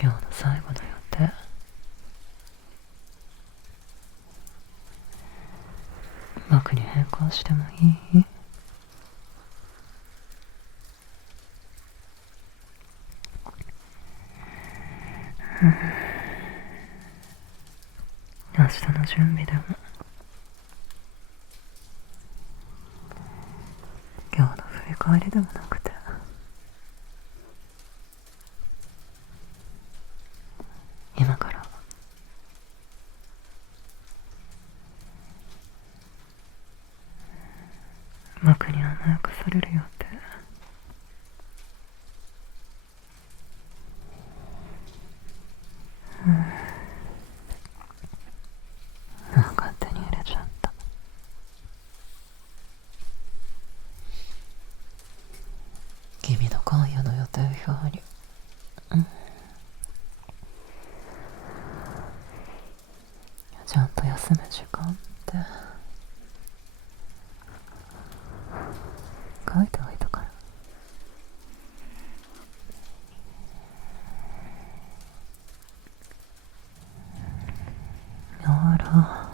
今日の最後の予定、僕に変更してもいい？明日の準備でも、今日の振り返りでもなくて、今から僕に甘やかされるよって。勝手に入れちゃった。君の今夜の予定表に、ちゃんと休む時間って書いておいたから。ほら、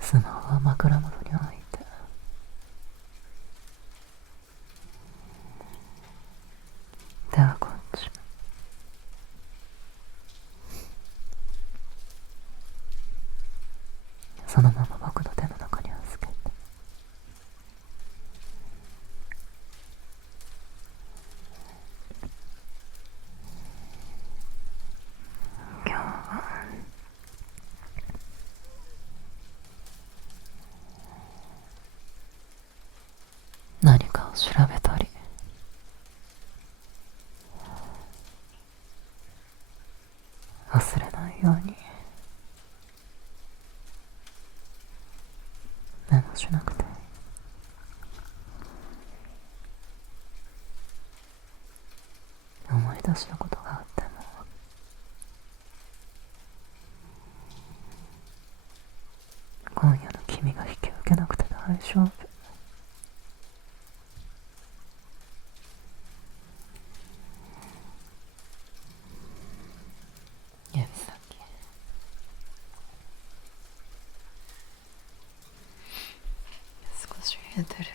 スマホは枕元に置いて、手はこっち。そのまま僕の手の中に預けて。今日は何かを調べたり、忘れないようにメモしなくていい。思い出したことがあっても、今夜の君が引き受けなくて大丈夫。指先、少し冷えてる。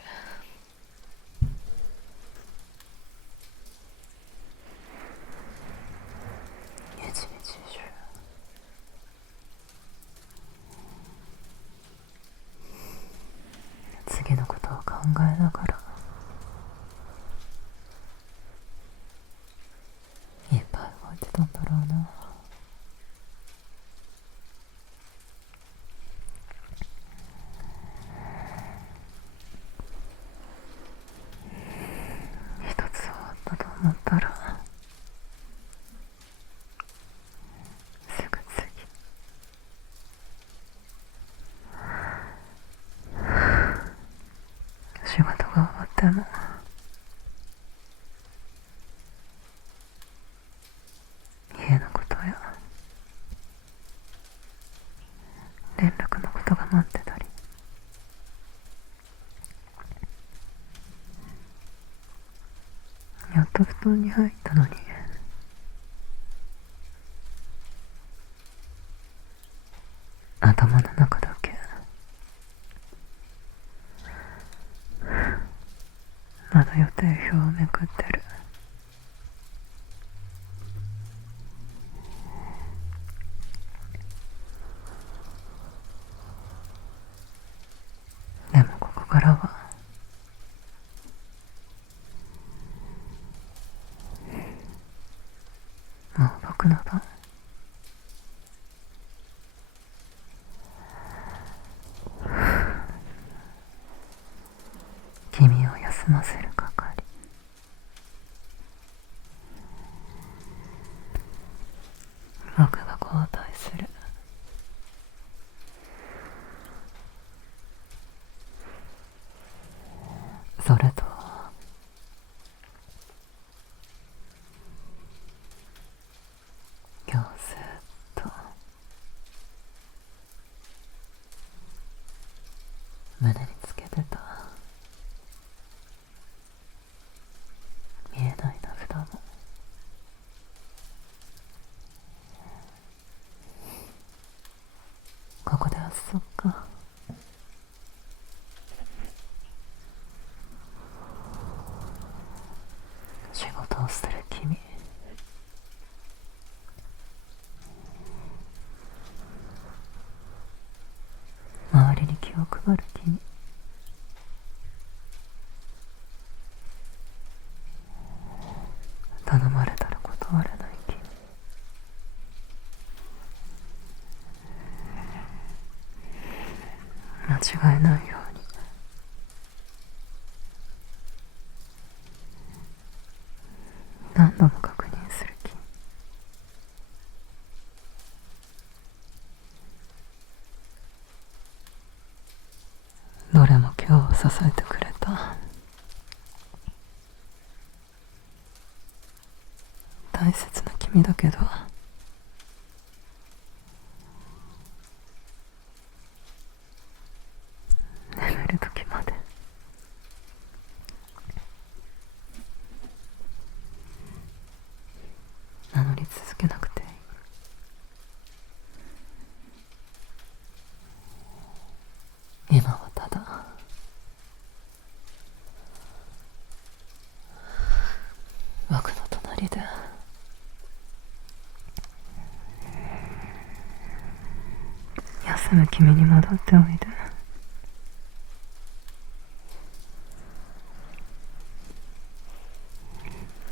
一日中次のことを考えながらいっぱい動いてたんだろうな。一つ終わったと思ったらすぐ次。仕事が終わっても家のことや連絡のことが待ってたり、やっと布団に入ったのに頭の中だけまだ予定表をめくってる。でもここからはもう僕の番。君を休ませる係。僕が交代する。それと今日ずっと胸につけてた見えない名札も頼まれたら断れない君。間違えないように何度も確認する気。どれも今日を支えてくれた大切な君だけど、眠る時まで名乗り続けなくていい。今はただ枠の隣で休む君に戻っておいで。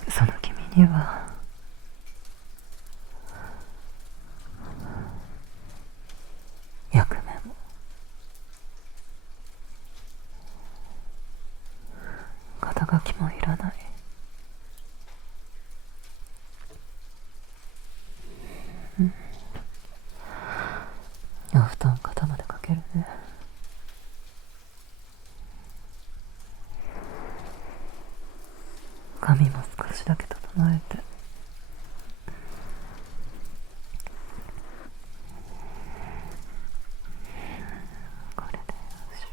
その君には役目も肩書きもいらない。お布団肩までかけるね。髪も少しだけ整えて。これでよし。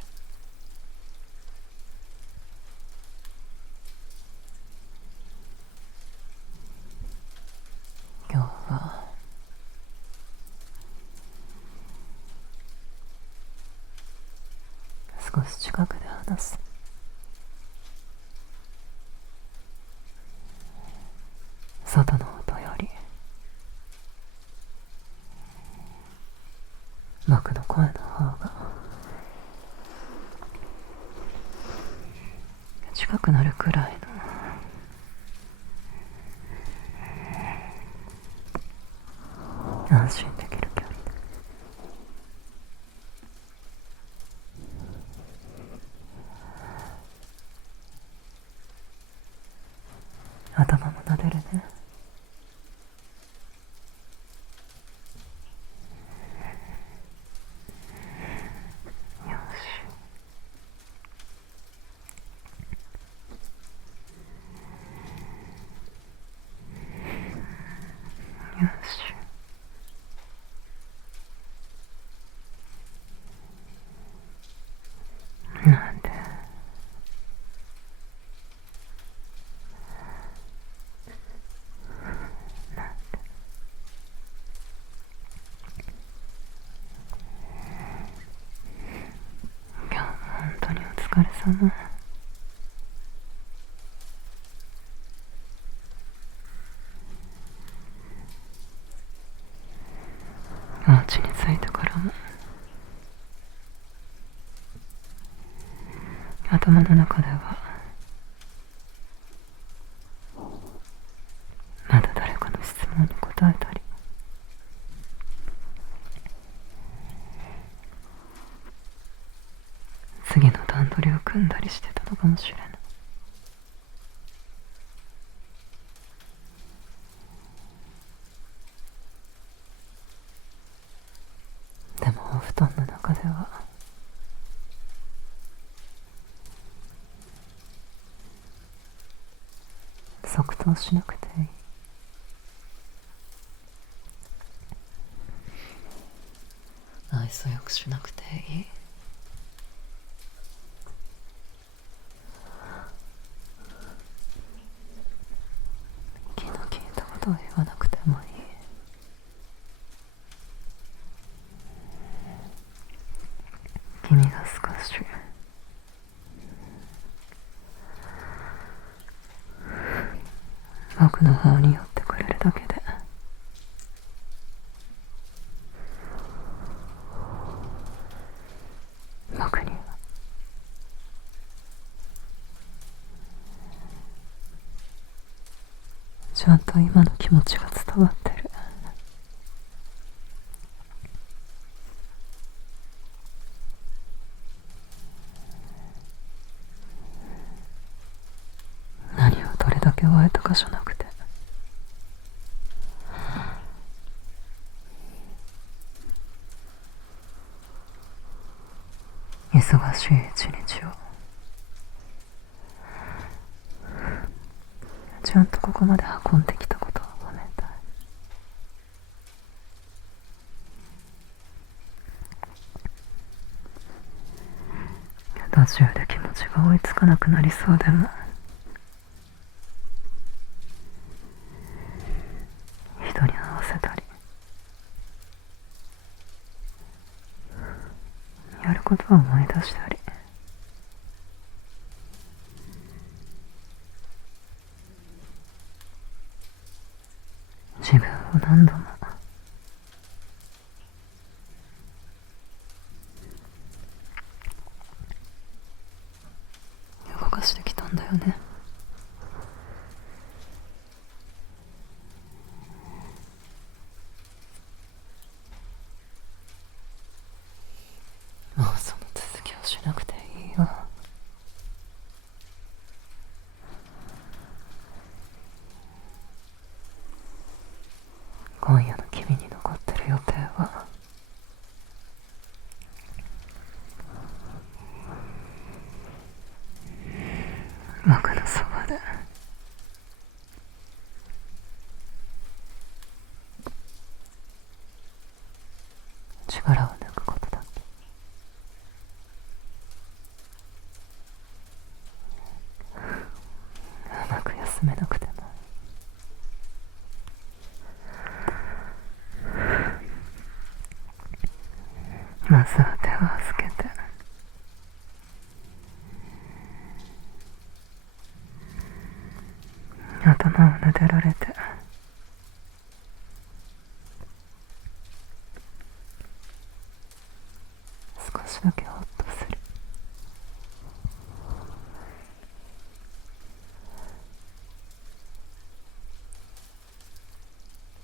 今日は少し近くで話す。外の音より僕の声の方が近くなるくらいの安心できる距離で。頭も撫でるね。よし。よし。なんで今日も本当にお疲れ様。お家に着いてからも頭の中ではまだ誰かの質問に答えたり、次の段取りを組んだりしてたのかもしれない。でもお布団の中では即答しなくていい。愛想よくしなくていい。気の利いたことを言わなくてもいい。君が少し僕の方に寄ってくれるだけで僕にはちゃんと今の気持ちが伝わってる。何をどれだけ終えたかじゃなくて、忙しい一日をちゃんとここまで運んできたことを褒めたい。途中で気持ちが追いつかなくなりそうでも、人に合わせたり、やることを思い出したり、自分を何度も動かしてきたんだよね。もうその続きをしなくていいよ。今夜の君に残ってる予定は、幕のそばで力を抜くことだ。うまく休めなくても、まずは手を預けて、頭を撫でられて、少しだけホッとする。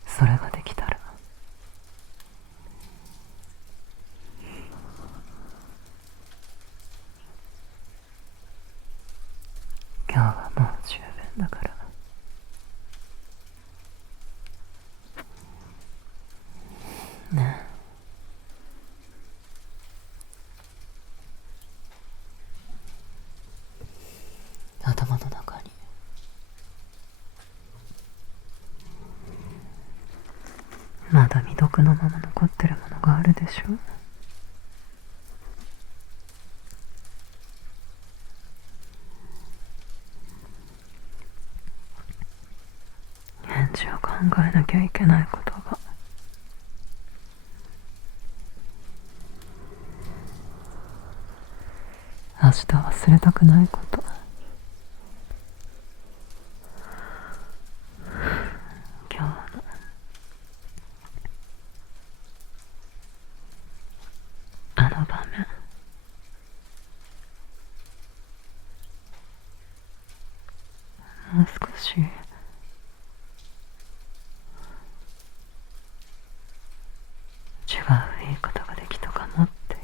それができたら、今日はもう十分だから。ねえ、頭の中にまだ未読のまま残ってるものがあるでしょ。返事を考えなきゃいけないことが。明日忘れたくないこと。今日のあの場面、もう少し違う言い方ができたかもっていう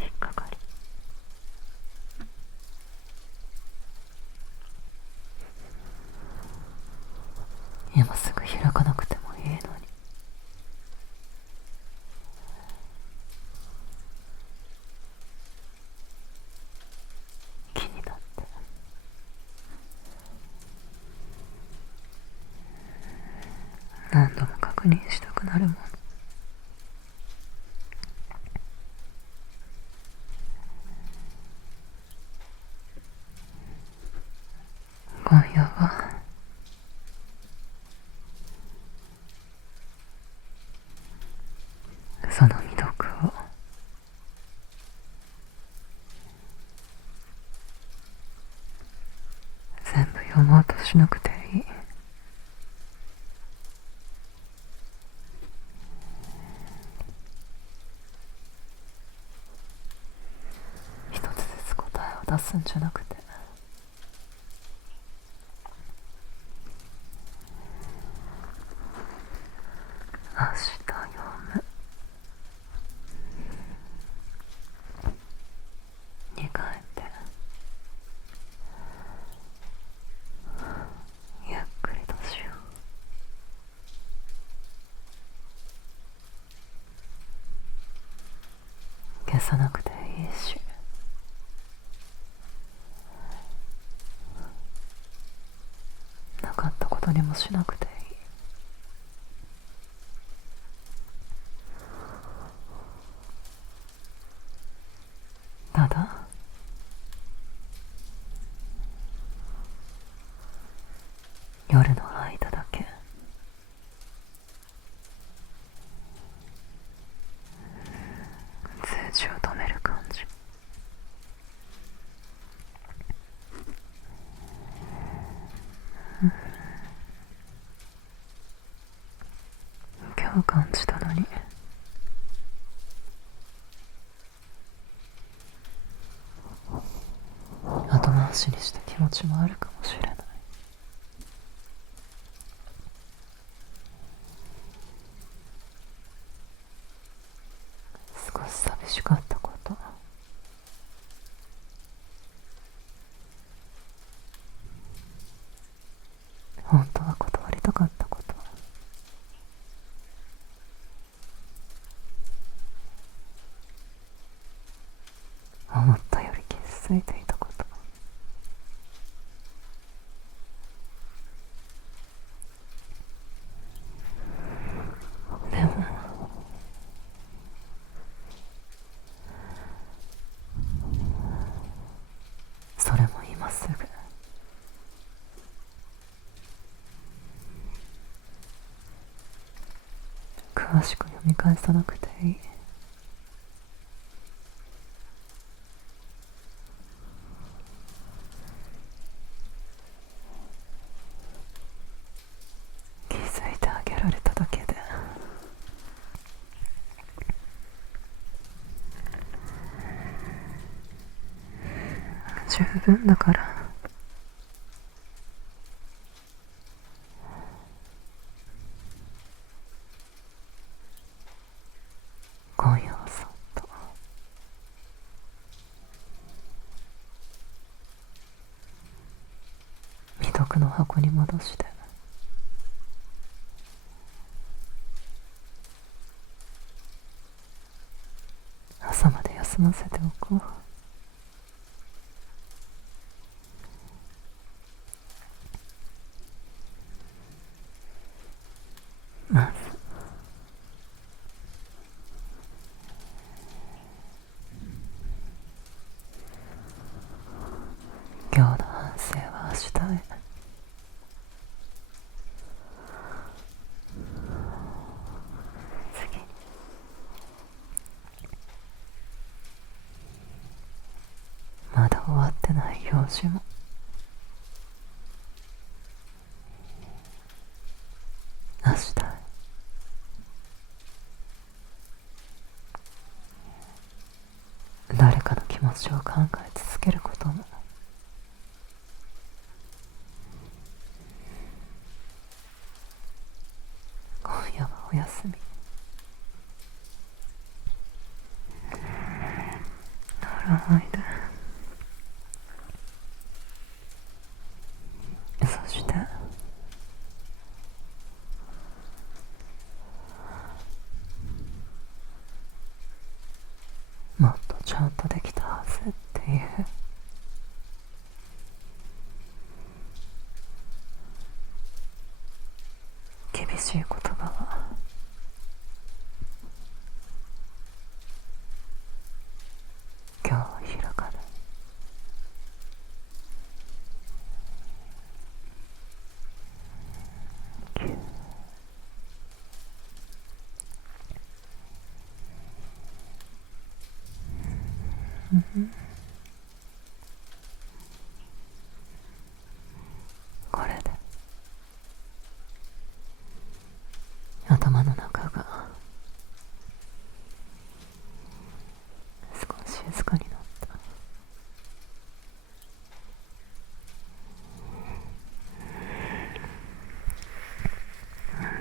引っかかり。今すぐ開かなくてもいいのに。気になって何度も確認したくなるもの。今夜はその未読を全部読もうとしなくていい。一つずつ答えを出すんじゃなくて、さなくていいし、なかったことにもしなくていい。ただ夜の間だけ通知を止める感じ。今日感じたのに後回しにした気持ちもあるかもしれない。少し寂しかったこと、本当は断りたかったこと、思ったより傷ついていたこと、でもそれも今すぐ詳しく読み返さなくていい。気づいてあげられただけで十分だから。今夜はそっと未読の箱に戻して朝まで休ませておこう。まず今日の反省は明日へ。次にまだ終わってない用事も明日へ。誰かの気持ちを考え続けることも今夜はお休み。乗らないで。そしてもっとちゃんとできたはずっていう厳しい言葉は今日は開かない。これで頭の中が少し静かになった。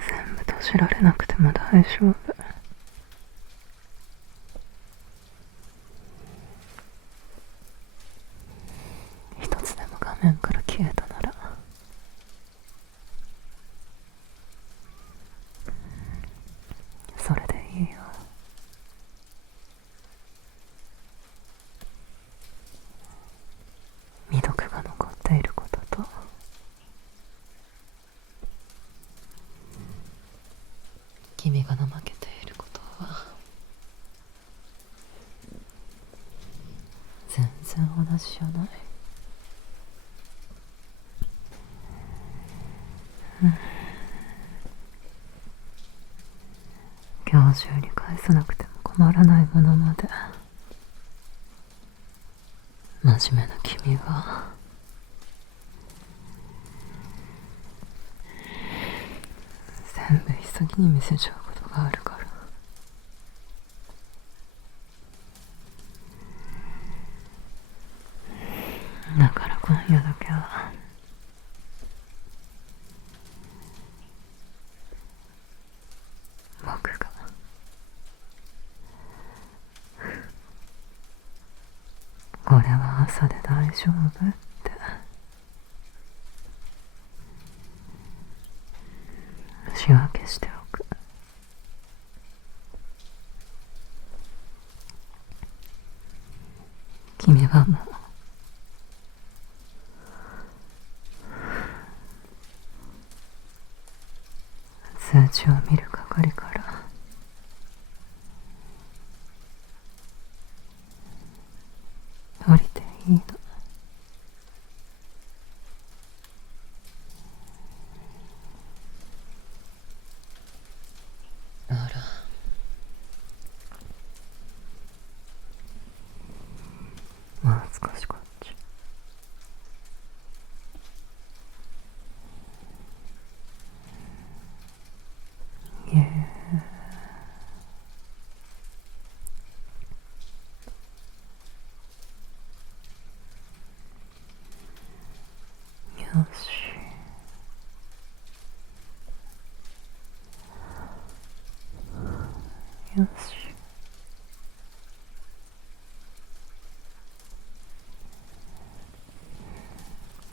全部閉じられなくても大丈夫。一つでも画面から消えたならそれでいいよ。全然同じじゃない。今日中に返さなくても困らないものまで。真面目な君が全部急ぎに見せちゃうことがあるから。だから今夜だけは僕がこれは朝で大丈夫って仕分けしておく。君はもう数値を見る係から降りていいの。あら、もう少しこっち。よし。よし。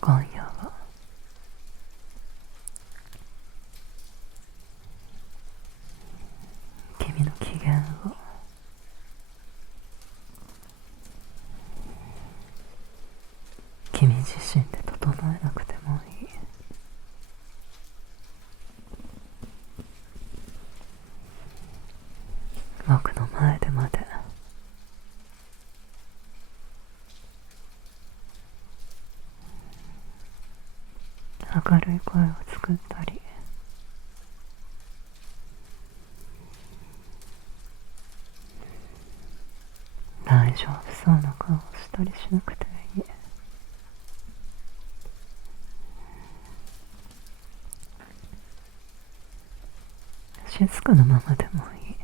今夜は君の機嫌を君自身で整えなくてもいい。僕の前でまで明るい声を作ったり大丈夫そうな顔をしたりしなくていい。静かなままでもいい。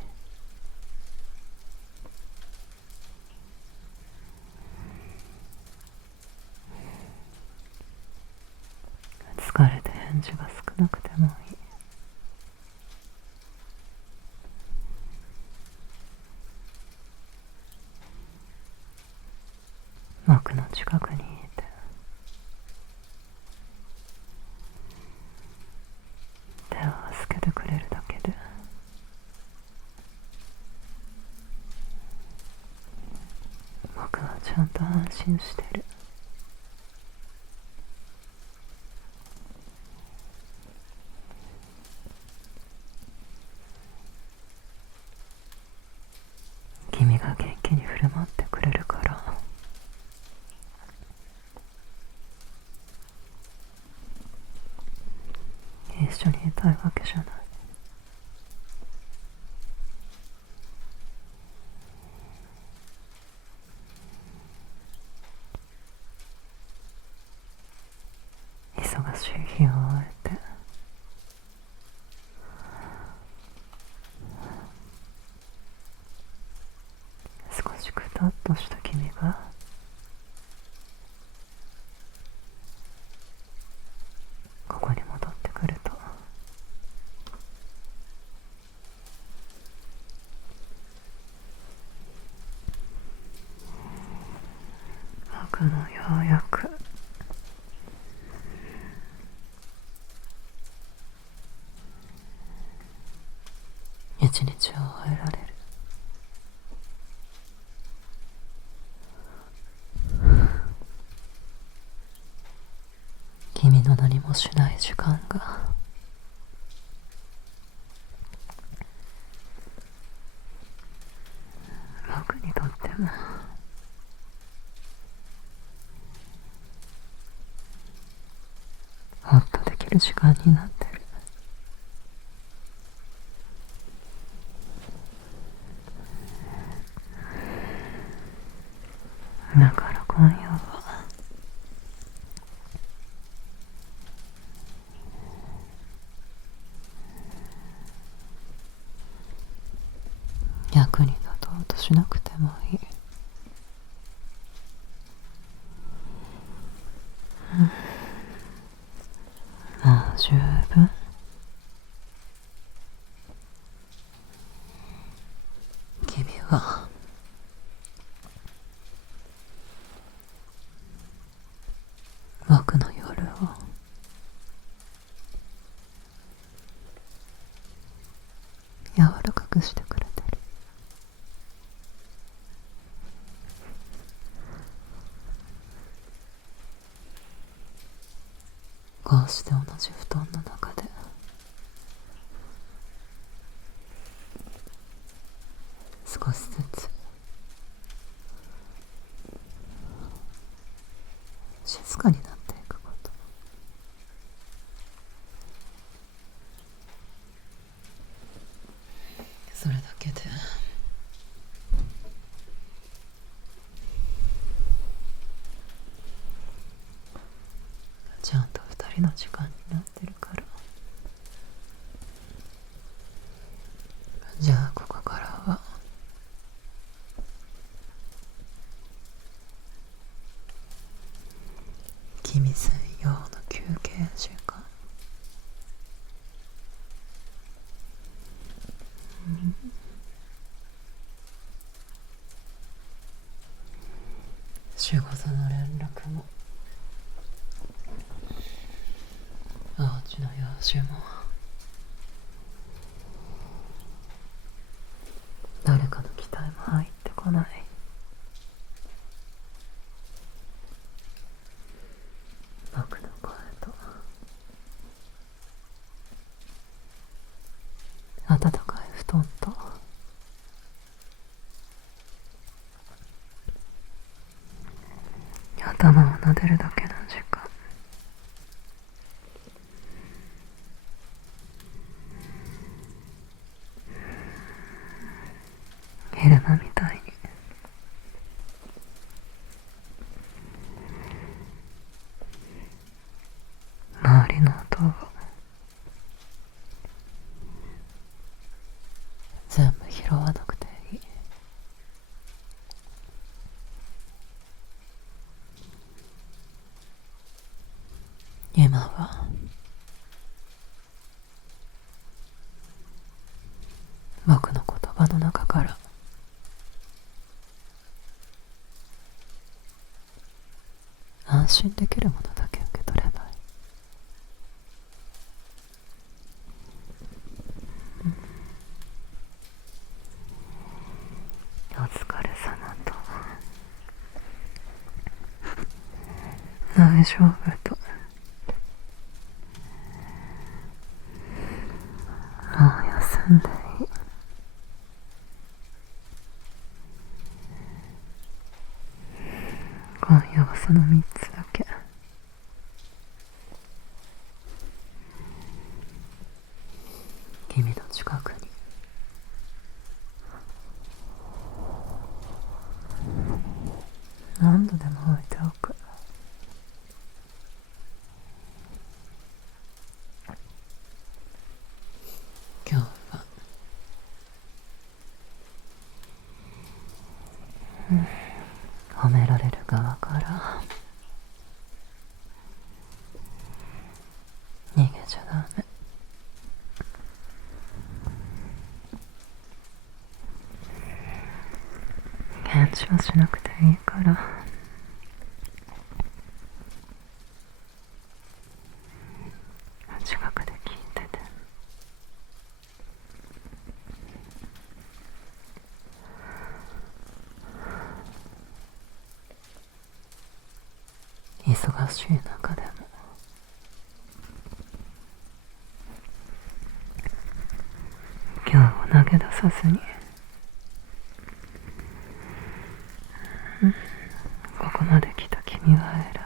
疲れて返事が少なくてもいい。僕の近くにいて手を助けてくれるだけで僕はちゃんと安心してる。君が元気に振る舞ってくれるから一緒にいたいわけじゃない。忙しい日を終えて少しくたっとした君がここに戻ってくると僕のようやく一日を終えられる。君の何もしない時間が僕にとってもる時間になってる。だから今夜は役に立とうとしなくてもいい。もう十分。君は僕の夜を柔らかくしてくれてる。こうして同じ布団の中で少しずつ静かになっていくこと、それだけでちゃんと二人の時間になってるから。じゃあここからは君専用の休憩時間。仕事の連絡もお家の用事も誰かの期待も入ってこない。僕の声と暖かい布団と頭を撫でるだけの時間。昼間みたいに周りの音を全部拾わなくていい。今は僕の言葉の中から安心できるものだけ受け取ればいい。お疲れ様と大丈夫ともう休んでいい。今夜はその3つだけ。君の近くに何度でも置いておく。今日は褒められる側から逃げちゃダメ。返事はしなくていいから近くで聞いてて。忙しい中でも今日を投げ出さずにここまで来た君は偉い。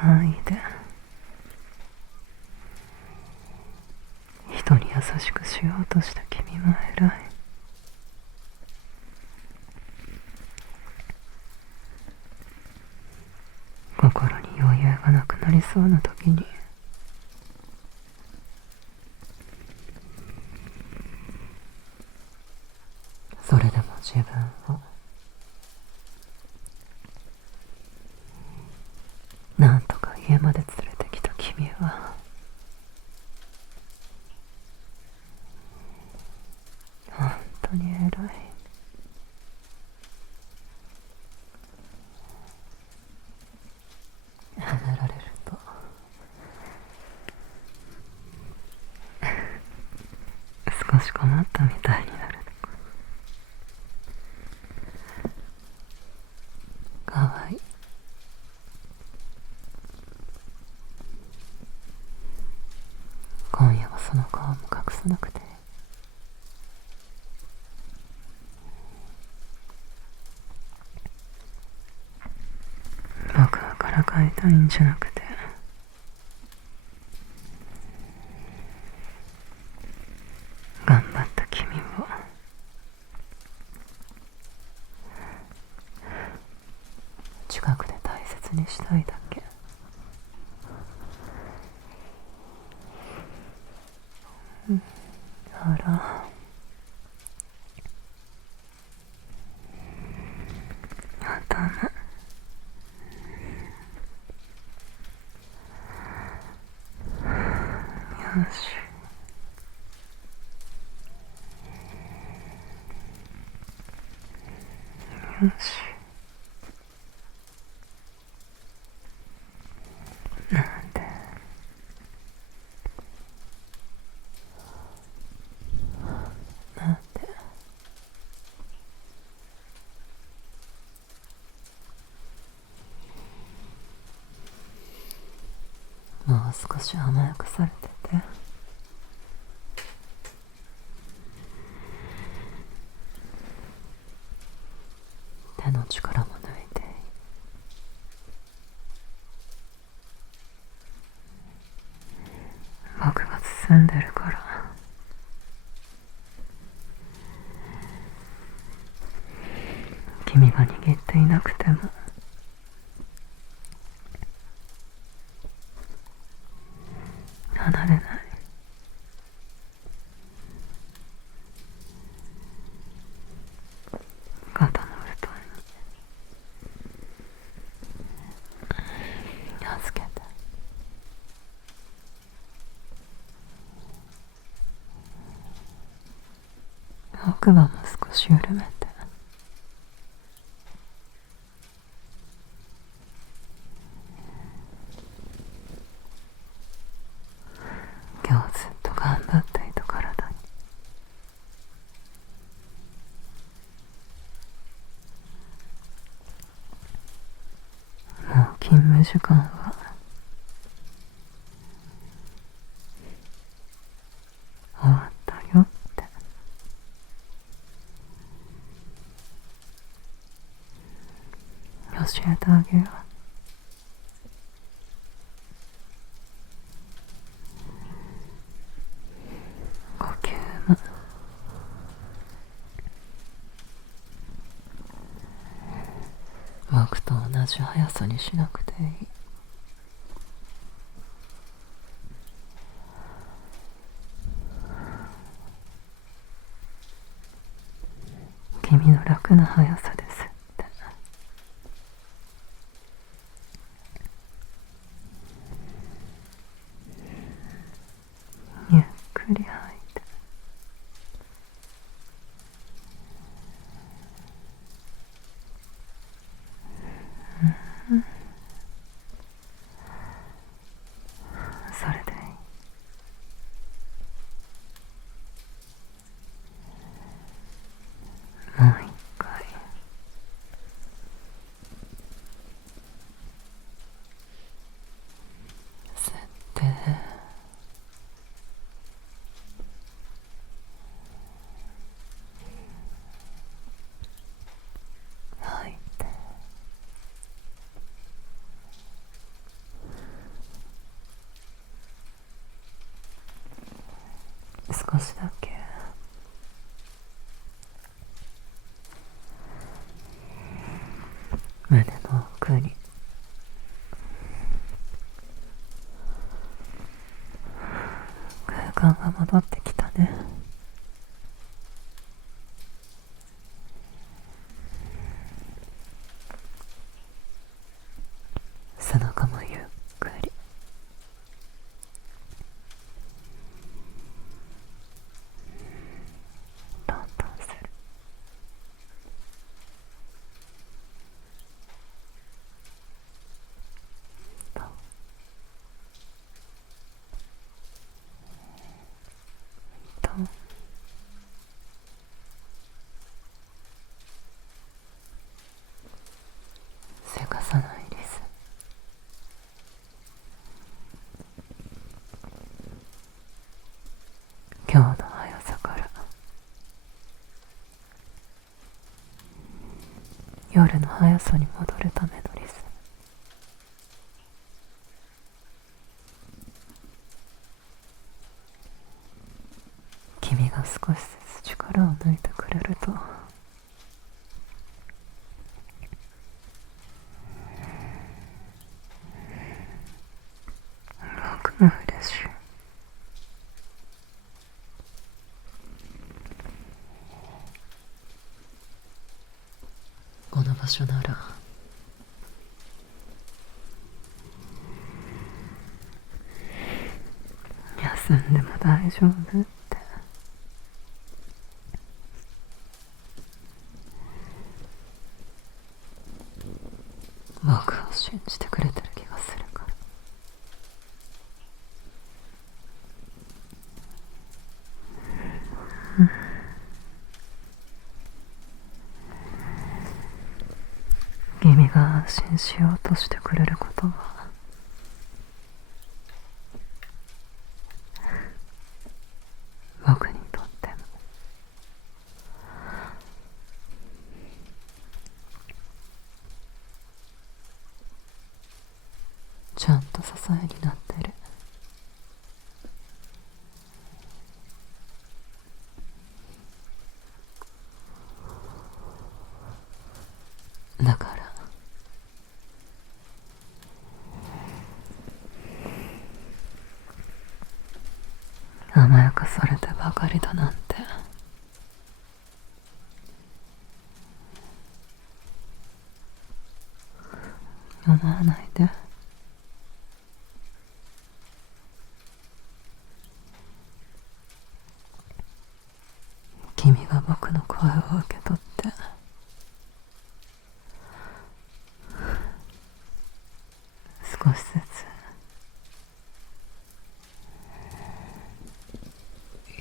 範囲で人に優しくしようとした君も偉い。心に余裕がなくなりそうな時にそれでも自分をなんとか家まで連れてきた君は本当に偉い。離れられると少し困ったみたいになる。かわいい。今夜はその顔も隠さなくて僕はからかいたいんじゃなくて頑張った君を近くで大切にしたいだけ。あら頭よしよしなんでなんでもう少し甘やかされてて手の力も抜いて僕が包んでるから君が握っていなくても離れない。肩の布団に預けて奥歯も少し緩めて今日ずっと頑張っていた体にもう勤務時間は終わったよって教えてあげよう。呼吸も僕と同じ速さにしなくていい。君の楽な速さですってゆっくり吐いてそれでいい。もう一回少しだけ胸の奥に空間が戻ってきたね。背中もゆっくりトントンする。トントン。せかさないリズム。今日の速さから夜の速さに戻るためのリズム。君が少しずつ力を抜いてくれると僕も嬉しい。この場所なら休んでも大丈夫って僕を信じてくれてる気がするから。君が安心しようとしてくれることは僕にとってもちゃんと支えになってる。だから甘やかされてばかりだなんて思わないで。君が僕の声を受け取って少しずつ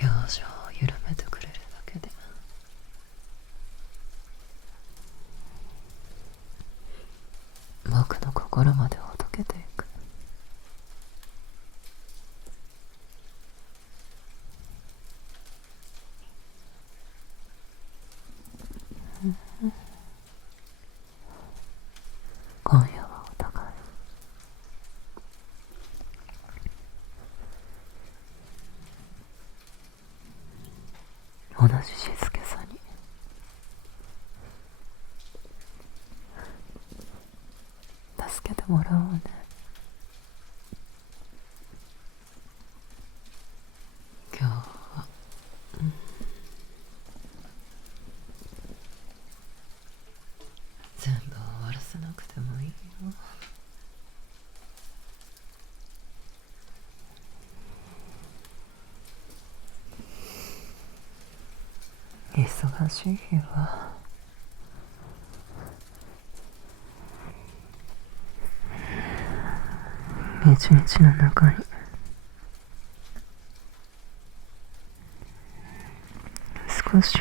表情を緩めてくれるだけで僕の心までほどけていく。今夜はお互い同じ静けさに助けてもらおうね。今日は、全部終わらせなくてもいいよ。忙しい日は一日の中に少し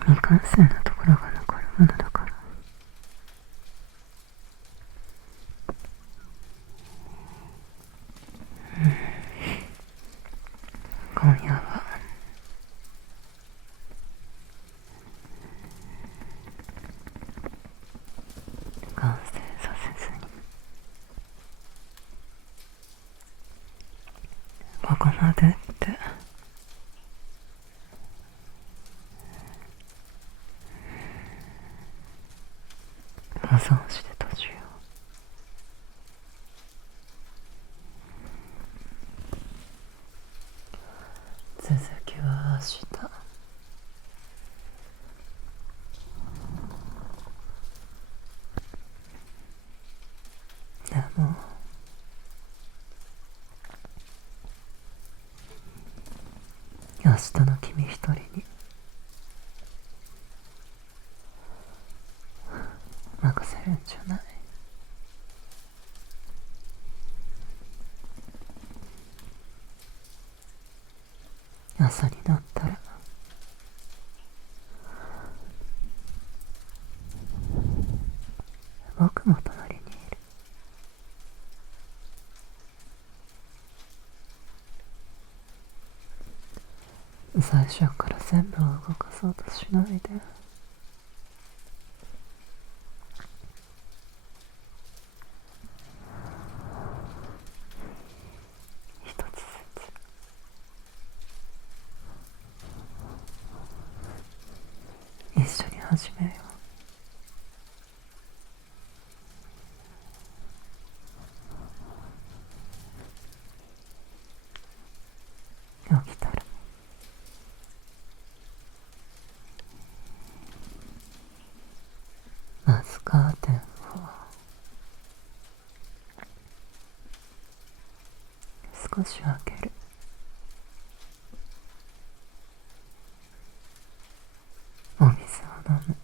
未完成なところが残るものだから。今夜は完成させずにまでって朝をして閉じよう。続きは明日。でも明日の君一人に任せるんじゃない。朝になったら僕も隣にいる。最初から全部を動かそうとしないで。一つずつ一緒に始めよう。起きたらまずカーテンを少し開ける。お水を飲む。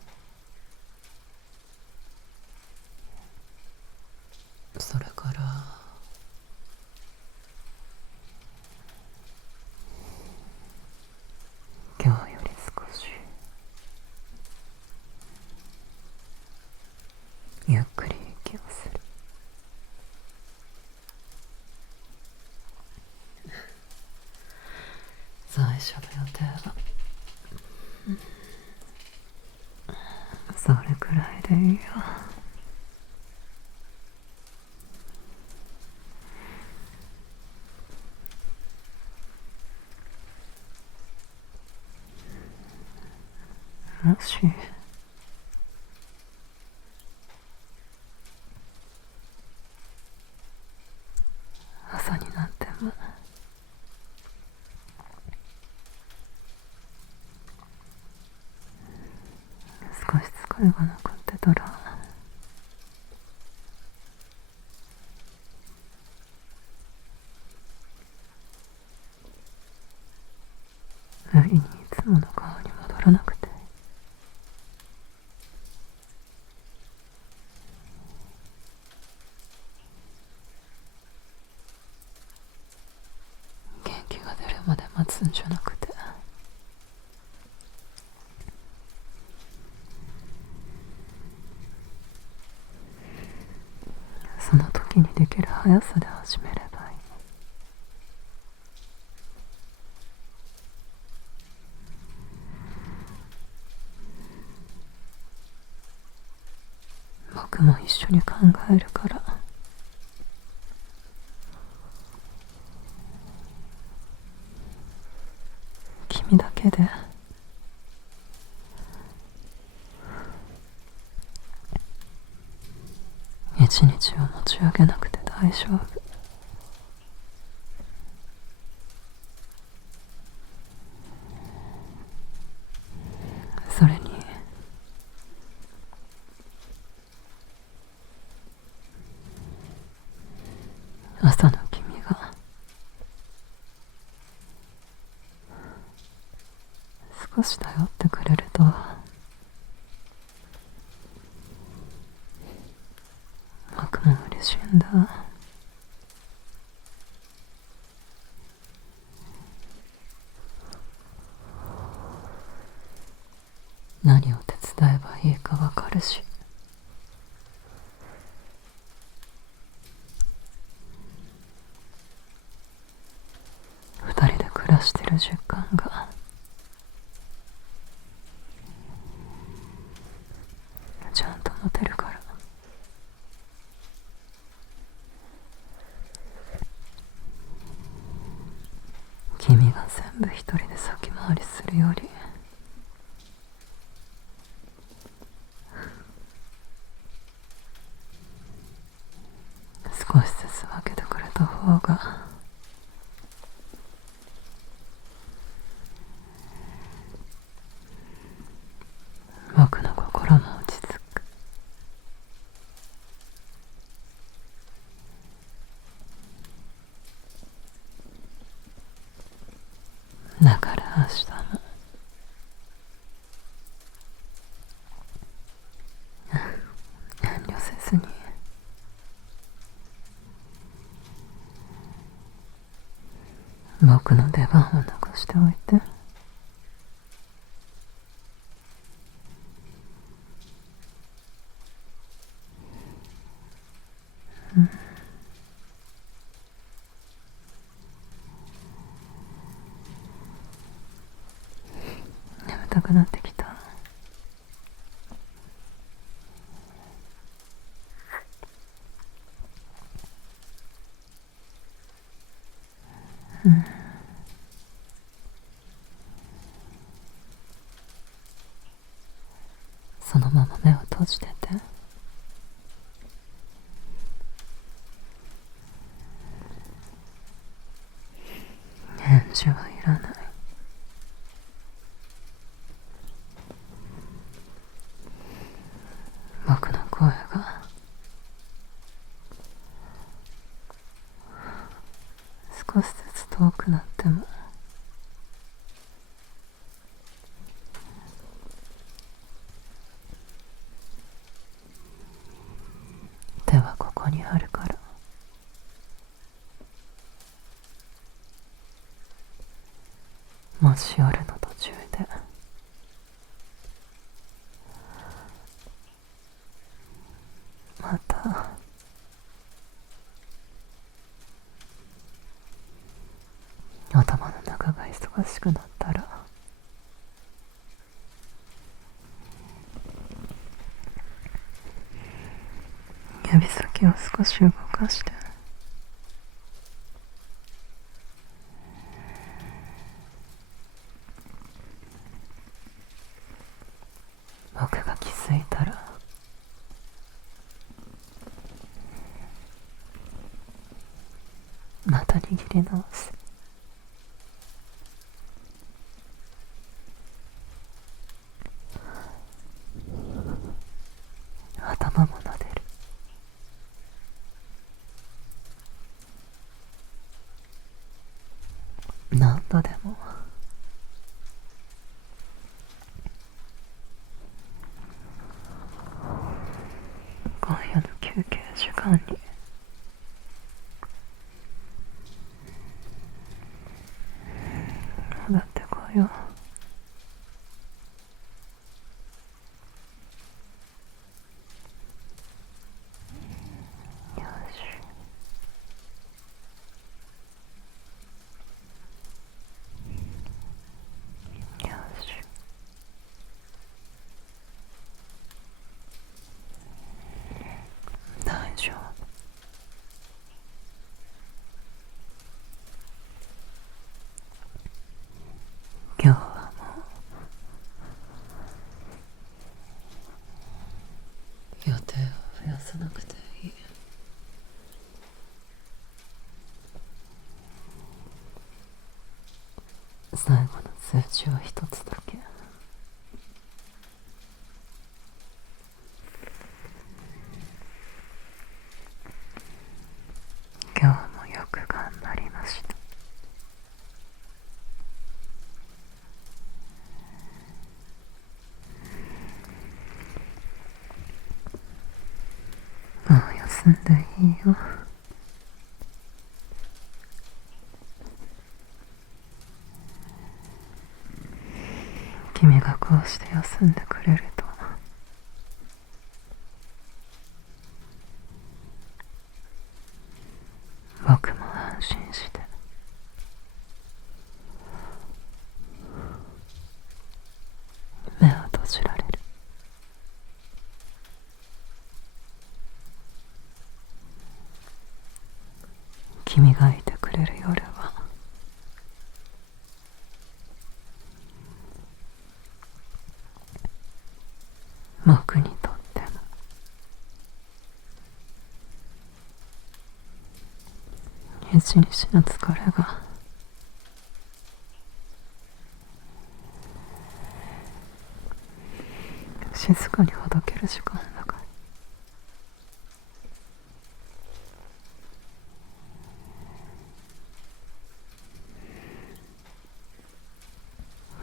それから今日より少しゆっくり息をする。最初の予定はそれくらいでいいよ。もし朝になっても少し疲れが残ってたら無理にいつもの顔に戻らなくて。元気が出るまで待つんじゃなくて、その時にできる速さで始めればいい。僕も一緒に考えるから。君だけで一日を持ち上げなくて大丈夫。それに朝の君が少し頼ってくれると僕も嬉しいんだ。何を手伝えばいいかわかるし、二人で暮らしてる実感がちゃんと持てるから。方が僕の心も落ち着く。だから明日も遠慮せずに僕の出番を残しておいて。眠たくなってきた。そのまま目を閉じてて。返事はいらない。僕の声が少しずつ遠くなっても手はここにあるから。もし夜の途中でまた頭の中が忙しくなったら指先を少し動かして。僕が気づいたらまた握り直す。頭も撫でる。何度でも今夜の休憩時間に戻ってこよう。よし。よし。大丈夫。今日はもう予定を増やさなくていい。最後の数値は一つだけ。今日もよく頑張りました。もう休んでいいよ。君がこうして休んでくれると僕も安心して目を閉じられる。君がいてくれる夜は僕にとっても一日の疲れが静かにほどける時間だか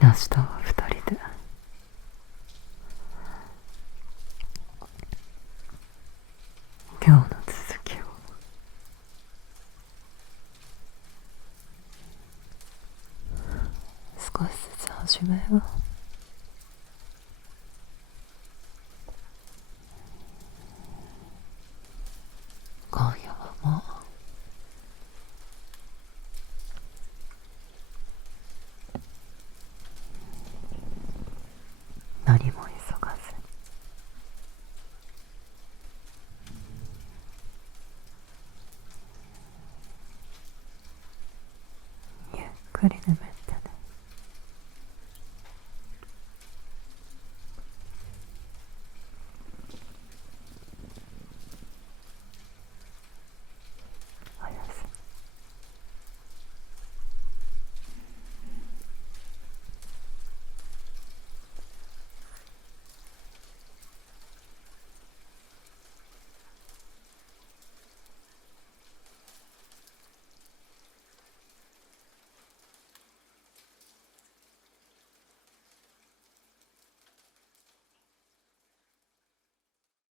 ら。明日は二人で今日の続きを少しずつ始めよう。今夜はもう何も急がずゆっくり眠